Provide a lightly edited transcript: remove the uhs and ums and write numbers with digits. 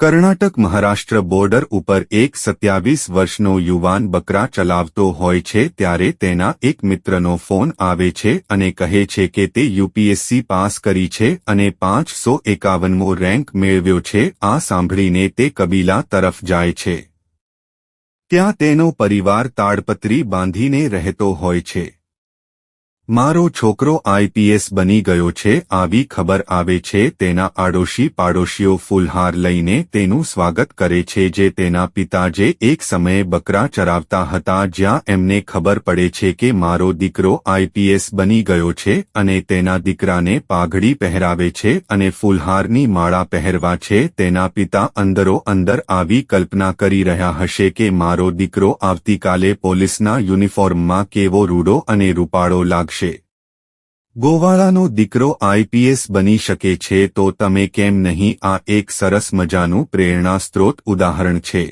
Karnataka Maharashtra border ઉપર એક 27 વર્ષનો યુવાન બકરા ચલાવતો હોય છે ત્યારે તેના એક મિત્રનો ફોન આવે છે અને કહે છે કે તે યુપીએસસી પાસ કરી છે અને 551મો રેન્ક મેળવ્યો છે। આ સાંભળીને તે કબીલા તરફ જાય છે। ત્યાં તેનો પરિવાર તાડપત્રી બાંધીને રહેતો હોય છે। મારો છોકરો આઈપીએસ બની ગયો છે આવી ખબર આવે છે। તેના આડોશી પાડોશીઓ ફૂલહાર લઈને તેનું સ્વાગત કરે છે જે તેના પિતા જે એક સમયે બકરા ચરાવતા હતા જ્યાં એમને ખબર પડે છે કે મારો દીકરો આઈપીએસ બની ગયો છે અને તેના દીકરાને પાઘડી પહેરાવે છે અને ફૂલહારની માળા પહેરવા છે। તેના પિતા અંદરો અંદર આવી કલ્પના કરી રહ્યા હશે કે મારો દીકરો આવતીકાલે પોલીસના યુનિફોર્મમાં કેવો રૂડો અને રૂપાળો લાગશે। ગોવાળાનો દીકરો આઈપીએસ બની શકે છે તો તમે કેમ નહીં? આ એક સરસ મજાનું પ્રેરણા સ્ત્રોત ઉદાહરણ છે।